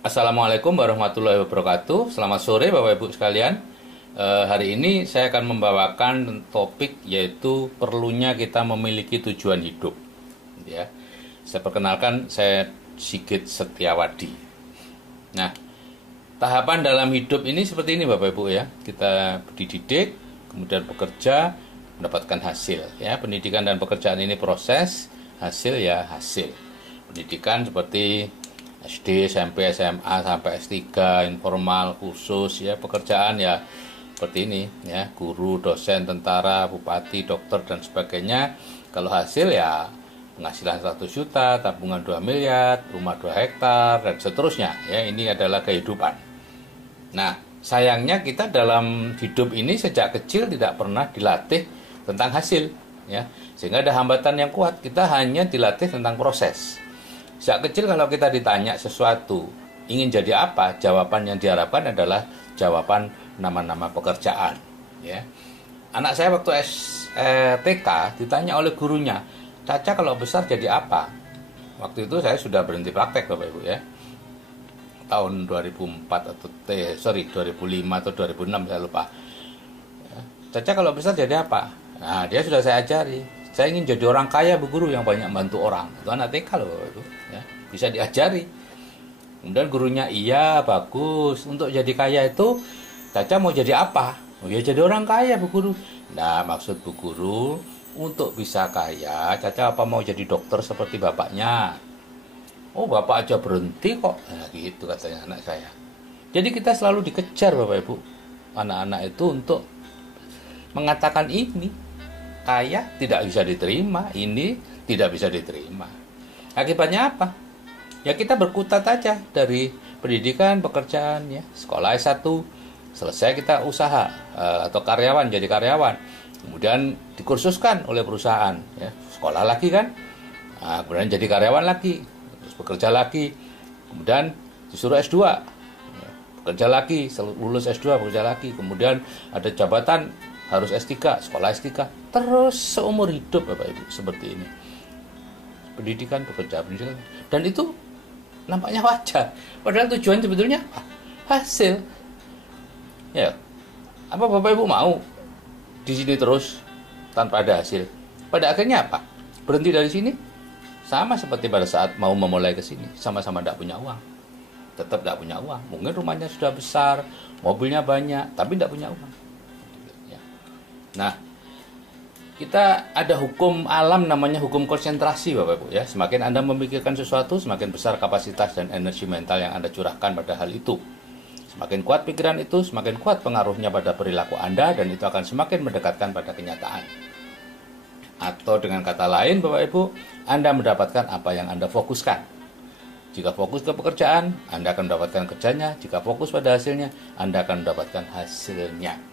Assalamualaikum warahmatullahi wabarakatuh. Selamat sore Bapak Ibu sekalian. Hari ini saya akan membawakan topik yaitu perlunya kita memiliki tujuan hidup. Ya, saya perkenalkan, saya Sigit Setiawadi. Nah, tahapan dalam hidup ini seperti ini Bapak Ibu ya. Kita dididik, kemudian bekerja, mendapatkan hasil. Ya, pendidikan dan pekerjaan ini proses, hasil ya hasil. Pendidikan seperti SD, SMP, SMA sampai S3, informal, khusus ya, pekerjaan ya seperti ini ya, guru, dosen, tentara, bupati, dokter dan sebagainya. Kalau hasil ya penghasilan 100 juta, tabungan 2 miliar, rumah 2 hektar dan seterusnya ya, ini adalah kehidupan. Nah, sayangnya kita dalam hidup ini sejak kecil tidak pernah dilatih tentang hasil ya. Sehingga ada hambatan yang kuat, kita hanya dilatih tentang proses. Sejak kecil kalau kita ditanya sesuatu, ingin jadi apa, jawaban yang diharapkan adalah jawaban nama-nama pekerjaan. Ya. Anak saya waktu TK ditanya oleh gurunya, Caca kalau besar jadi apa? Waktu itu saya sudah berhenti praktek Bapak Ibu ya. Tahun 2004 atau 2005 atau 2006 saya lupa. Caca kalau besar jadi apa? Nah, dia sudah saya ajari. Saya ingin jadi orang kaya Bu Guru yang banyak bantu orang. Itu anak TK loh Bapak Ibu ya. Bisa diajari. Kemudian gurunya, iya bagus. Untuk jadi kaya itu Caca mau jadi apa? Oh ya jadi orang kaya Bu Guru. Nah maksud Bu Guru, untuk bisa kaya Caca apa mau jadi dokter seperti bapaknya? Oh bapak aja berhenti kok. Nah gitu katanya anak saya. Jadi kita selalu dikejar Bapak Ibu, anak-anak itu untuk mengatakan ini kaya tidak bisa diterima, ini tidak bisa diterima. Akibatnya apa? Ya kita berkutat aja dari pendidikan, pekerjaan ya, sekolah S1, selesai kita usaha atau karyawan, jadi karyawan. Kemudian dikursuskan oleh perusahaan ya, sekolah lagi kan. Nah, kemudian jadi karyawan lagi, terus bekerja lagi. Kemudian disuruh S2. Ya, bekerja lagi, lulus S2 bekerja lagi. Kemudian ada jabatan harus S3, sekolah S3, terus seumur hidup Bapak Ibu seperti ini. Pendidikan, pendidikan. Dan itu nampaknya wajar. Padahal tujuan sebetulnya hasil. Ya. Apa Bapak Ibu mau di sini terus tanpa ada hasil? Pada akhirnya apa? Berhenti dari sini? Sama seperti pada saat mau memulai ke sini, sama-sama tidak punya uang. Tetap tidak punya uang. Mungkin rumahnya sudah besar, mobilnya banyak, tapi tidak punya uang. Nah, kita ada hukum alam namanya hukum konsentrasi Bapak Ibu ya. Semakin Anda memikirkan sesuatu, semakin besar kapasitas dan energi mental yang Anda curahkan pada hal itu. Semakin kuat pikiran itu, semakin kuat pengaruhnya pada perilaku Anda dan itu akan semakin mendekatkan pada kenyataan. Atau dengan kata lain Bapak Ibu, Anda mendapatkan apa yang Anda fokuskan. Jika fokus ke pekerjaan, Anda akan mendapatkan kerjanya. Jika fokus pada hasilnya, Anda akan mendapatkan hasilnya.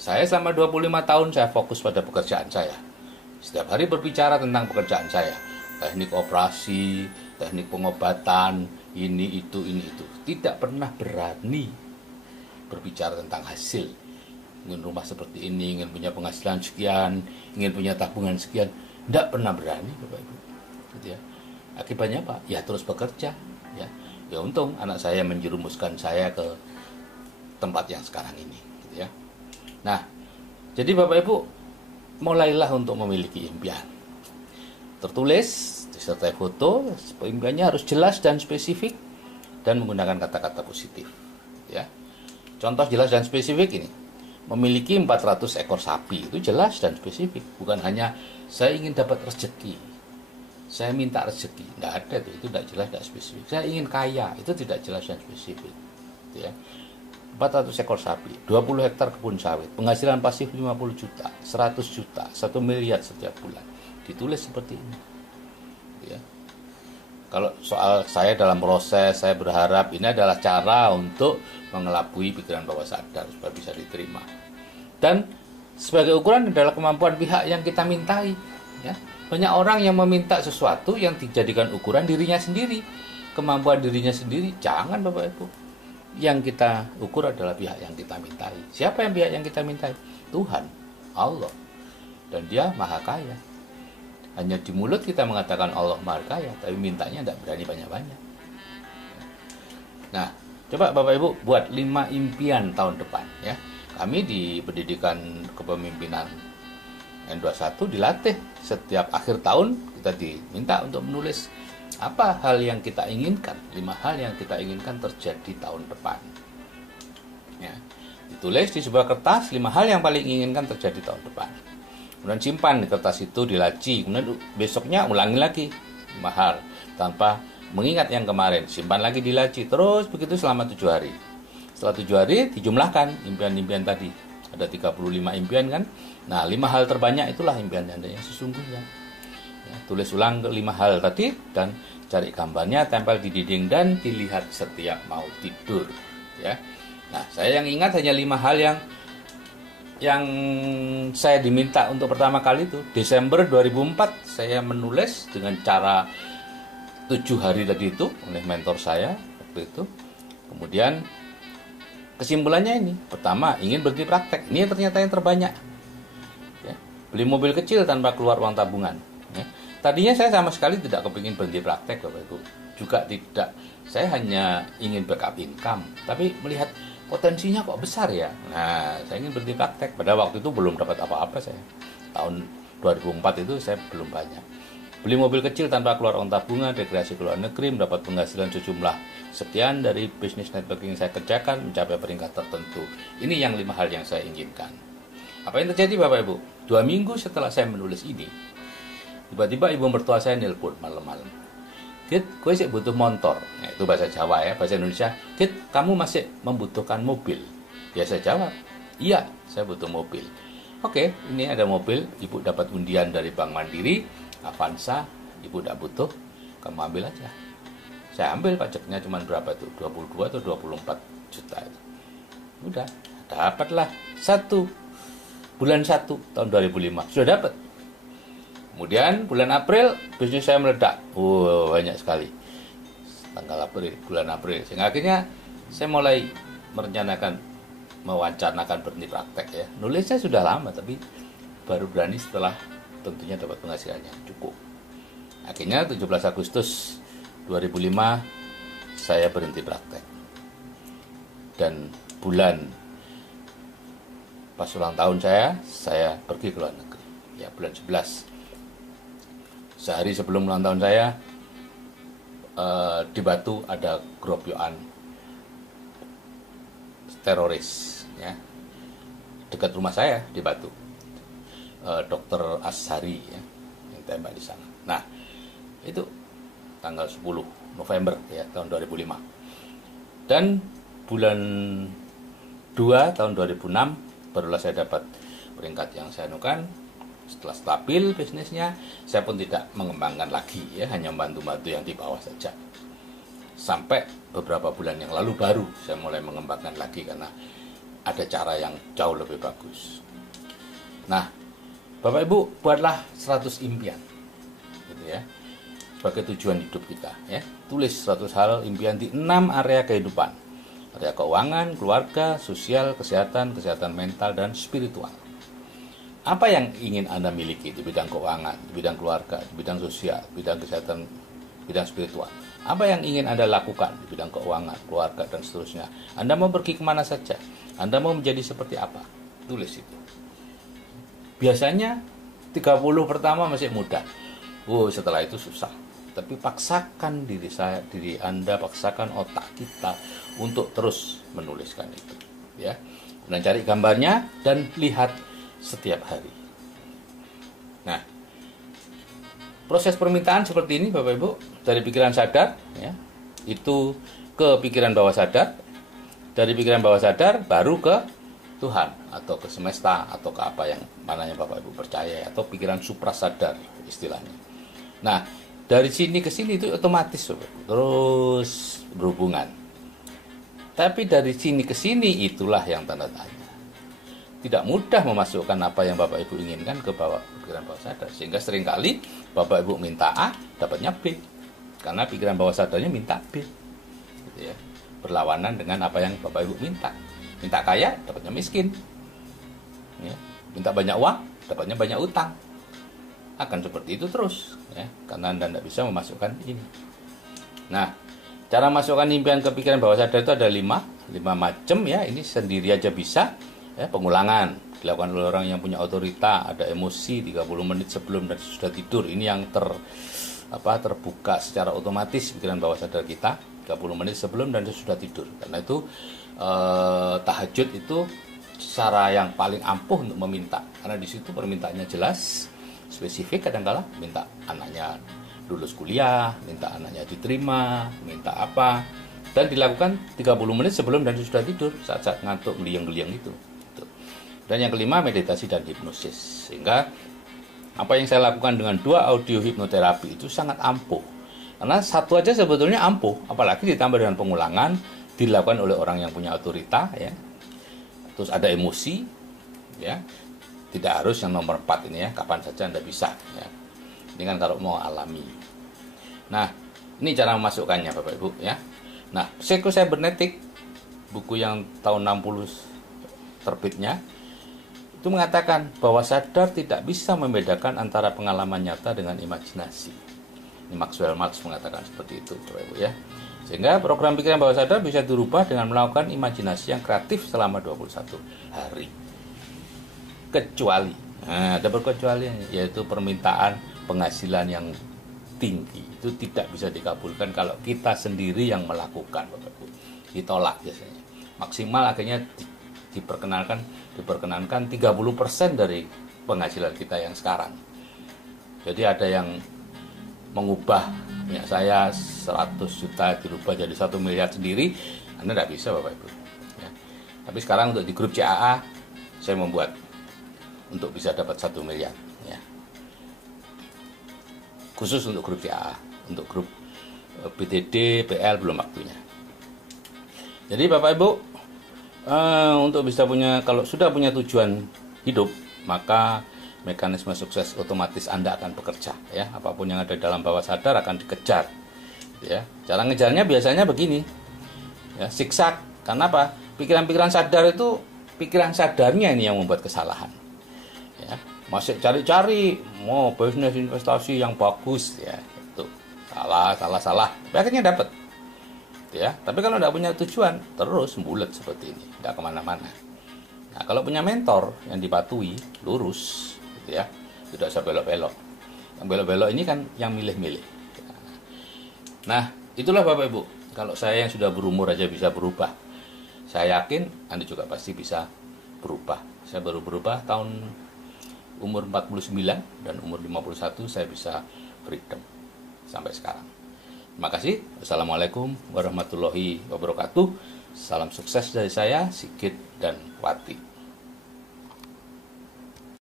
Saya selama 25 tahun saya fokus pada pekerjaan saya. Setiap hari berbicara tentang pekerjaan saya. Teknik operasi, teknik pengobatan, ini itu. Tidak pernah berani berbicara tentang hasil. Ingin rumah seperti ini, ingin punya penghasilan sekian, ingin punya tabungan sekian. Tidak pernah berani Bapak Ibu. Gitu ya. Akibatnya apa? Ya terus bekerja. Ya untung anak saya menjerumuskan saya ke tempat yang sekarang ini. Gitu ya. Nah, jadi Bapak Ibu, mulailah untuk memiliki impian. Tertulis, disertai foto, impiannya harus jelas dan spesifik dan menggunakan kata-kata positif. Ya. Contoh jelas dan spesifik ini, memiliki 400 ekor sapi, itu jelas dan spesifik. Bukan hanya saya ingin dapat rezeki, saya minta rezeki, nggak ada itu tidak jelas, tidak spesifik. Saya ingin kaya, itu tidak jelas dan spesifik. Ya. 400 ekor sapi, 20 hektar kebun sawit, penghasilan pasif 50 juta, 100 juta, 1 miliar setiap bulan. Ditulis seperti ini. Ya. Kalau soal saya dalam proses, saya berharap ini adalah cara untuk mengelabui pikiran bawah sadar supaya bisa diterima. Dan sebagai ukuran adalah kemampuan pihak yang kita mintai. Ya. Banyak orang yang meminta sesuatu yang dijadikan ukuran dirinya sendiri. Kemampuan dirinya sendiri, jangan Bapak Ibu. Yang kita ukur adalah pihak yang kita mintai. Siapa yang pihak yang kita mintai? Tuhan, Allah. Dan dia maha kaya. Hanya di mulut kita mengatakan Allah maha kaya, tapi mintanya tidak berani banyak-banyak. Nah, coba Bapak Ibu buat 5 impian tahun depan ya. Kami di pendidikan kepemimpinan N21 dilatih setiap akhir tahun kita diminta untuk menulis apa hal yang kita inginkan, 5 hal yang kita inginkan terjadi tahun depan. Ya. Ditulis di sebuah kertas 5 hal yang paling inginkan terjadi tahun depan. Kemudian simpan di kertas itu di laci, kemudian besoknya ulangi lagi 5 hal tanpa mengingat yang kemarin, simpan lagi di laci, terus begitu selama 7 hari. Setelah 7 hari dijumlahkan impian-impian tadi. Ada 35 impian kan? Nah, 5 hal terbanyak itulah impian Anda yang sesungguhnya. Ya, tulis ulang 5 hal tadi dan cari gambarnya, tempel di dinding dan dilihat setiap mau tidur. Ya. Nah, saya yang ingat hanya 5 hal yang saya diminta untuk pertama kali itu Desember 2004 saya menulis dengan cara 7 hari tadi itu oleh mentor saya waktu itu. Kemudian kesimpulannya ini, pertama ingin berhenti praktek. Ini ternyata yang terbanyak. Ya, beli mobil kecil tanpa keluar uang tabungan. Ya. Tadinya saya sama sekali tidak kepingin berhenti praktek, Bapak Ibu. Juga tidak. Saya hanya ingin backup income. Tapi melihat potensinya kok besar ya. Nah, saya ingin berhenti praktek. Pada waktu itu belum dapat apa-apa saya. Tahun 2004 itu saya belum banyak. Beli mobil kecil tanpa keluar uang tabungan, rekreasi ke luar negeri, mendapat penghasilan sejumlah sekian dari bisnis networking yang saya kerjakan, mencapai peringkat tertentu. Ini yang 5 hal yang saya inginkan. Apa yang terjadi Bapak Ibu? 2 minggu setelah saya menulis ini, tiba-tiba ibu mertua saya nelpon malam-malam. Dit, gue sih butuh motor. Nah, itu bahasa Jawa ya, bahasa Indonesia. Dit, kamu masih membutuhkan mobil? Ya saya jawab, iya, saya butuh mobil. Oke, ini ada mobil, ibu dapat undian dari Bank Mandiri, Avanza, ibu tidak butuh, kamu ambil aja. Saya ambil, pajaknya cuma berapa tuh? 22 atau 24 juta itu. Udah, dapatlah bulan 1 tahun 2005. Sudah dapat. Kemudian bulan April bisnis saya meledak. Banyak sekali. Tanggal April, bulan April. Sehingga akhirnya saya mulai mewacanakan berhenti praktek ya. Nulisnya sudah lama tapi baru berani setelah tentunya dapat penghasilannya cukup. Akhirnya 17 Agustus 2005 saya berhenti praktek. Dan bulan pas ulang tahun saya pergi ke luar negeri. Ya, bulan 11. Sehari sebelum ulang tahun saya di Batu ada keroyokan teroris ya. Dekat rumah saya di Batu. Dr. Ashari ya, yang tembak di sana. Nah, itu tanggal 10 November ya tahun 2005. Dan bulan 2 tahun 2006 barulah saya dapat peringkat yang saya anukan. Setelah stabil bisnisnya, saya pun tidak mengembangkan lagi ya, hanya membantu-bantu yang di bawah saja. Sampai beberapa bulan yang lalu baru saya mulai mengembangkan lagi karena ada cara yang jauh lebih bagus. Nah, Bapak Ibu buatlah 100 impian gitu ya, sebagai tujuan hidup kita ya. Tulis 100 hal impian di 6 area kehidupan. Area keuangan, keluarga, sosial, kesehatan mental dan spiritual. Apa yang ingin Anda miliki di bidang keuangan, di bidang keluarga, di bidang sosial, bidang kesehatan, bidang spiritual? Apa yang ingin Anda lakukan di bidang keuangan, keluarga dan seterusnya? Anda mau pergi kemana saja? Anda mau menjadi seperti apa? Tulis itu. Biasanya 30 pertama masih mudah. Setelah itu susah. Tapi paksakan diri Anda, paksakan otak kita untuk terus menuliskan itu, ya. Dan cari gambarnya dan lihat setiap hari. Nah, proses permintaan seperti ini Bapak Ibu, dari pikiran sadar ya, itu ke pikiran bawah sadar, dari pikiran bawah sadar baru ke Tuhan atau ke semesta atau ke apa yang mananya Bapak Ibu percaya atau pikiran suprasadar istilahnya. Nah, dari sini ke sini itu otomatis terus berhubungan. Tapi dari sini ke sini itulah yang tanda tanya. Tidak mudah memasukkan apa yang Bapak Ibu inginkan ke pikiran bawah sadar, sehingga seringkali Bapak Ibu minta A dapatnya B karena pikiran bawah sadarnya minta B gitu ya. Berlawanan dengan apa yang Bapak Ibu minta. Minta kaya, dapatnya miskin. Ya. Minta banyak uang, dapatnya banyak utang. Akan seperti itu terus, ya, karena Anda tidak bisa memasukkan ini. Nah, Cara masukkan impian ke pikiran bawah sadar itu ada 5 macam ya. Ini sendiri aja bisa. Ya, pengulangan dilakukan oleh orang yang punya otorita, ada emosi 30 menit sebelum dan sudah tidur. Ini yang terbuka secara otomatis pikiran bawah sadar kita 30 menit sebelum dan sudah tidur. Karena itu tahajud itu cara yang paling ampuh untuk meminta. Karena di situ permintaannya jelas, spesifik, kadang-kala minta anaknya lulus kuliah, minta anaknya diterima, minta apa, dan dilakukan 30 menit sebelum dan sudah tidur, saat-saat ngantuk ngeliang-ngeliang itu. Dan yang kelima, meditasi dan hipnosis. Sehingga apa yang saya lakukan dengan 2 audio hipnoterapi itu sangat ampuh. Karena satu aja sebetulnya ampuh, apalagi ditambah dengan pengulangan, dilakukan oleh orang yang punya otorita, ya. Terus ada emosi, ya. Tidak harus yang nomor 4 ini ya, kapan saja Anda bisa, ya. Ini kan kalau mau alami. Nah, ini cara memasukkannya Bapak Ibu ya. Nah, Psychocybernetic, buku yang tahun 60 terbitnya, itu mengatakan bahwa sadar tidak bisa membedakan antara pengalaman nyata dengan imajinasi. Ini Maxwell Maltz mengatakan seperti itu Bapak Ibu ya. Sehingga program pikiran bawah sadar bisa dirubah dengan melakukan imajinasi yang kreatif selama 21 hari. Kecuali, ada perkecualian, yaitu permintaan penghasilan yang tinggi itu tidak bisa dikabulkan kalau kita sendiri yang melakukan, Bapak Ibu. Ditolak biasanya. Maksimal akhirnya diperkenankan 30% dari penghasilan kita yang sekarang. Jadi ada yang mengubah ya, saya 100 juta dirubah jadi 1 miliar sendiri, Anda tidak bisa Bapak Ibu ya. Tapi sekarang untuk di grup CAA saya membuat untuk bisa dapat 1 miliar ya. Khusus untuk grup CAA, untuk grup BTD, PL belum waktunya. Jadi Bapak Ibu, untuk bisa punya, kalau sudah punya tujuan hidup, maka mekanisme sukses otomatis Anda akan bekerja ya. Apapun yang ada dalam bawah sadar akan dikejar ya. Cara ngejarnya biasanya begini ya, siksak. Karena apa? Pikiran-pikiran sadar itu, pikiran sadarnya ini yang membuat kesalahan ya. Masih cari-cari mau bisnis investasi yang bagus ya, itu salah tapi akhirnya dapat ya. Tapi kalau tidak punya tujuan, terus bulat seperti ini, tidak kemana-mana. Nah, kalau punya mentor yang dipatuhi lurus gitu ya, tidak usah belok-belok. Yang belok-belok ini kan yang milih-milih. Nah, itulah Bapak Ibu, kalau saya yang sudah berumur aja bisa berubah, saya yakin Anda juga pasti bisa berubah. Saya baru berubah tahun umur 49 dan umur 51 saya bisa freedom sampai sekarang. Terima kasih. Wassalamualaikum warahmatullahi wabarakatuh. Salam sukses dari saya, Sigit dan Wati.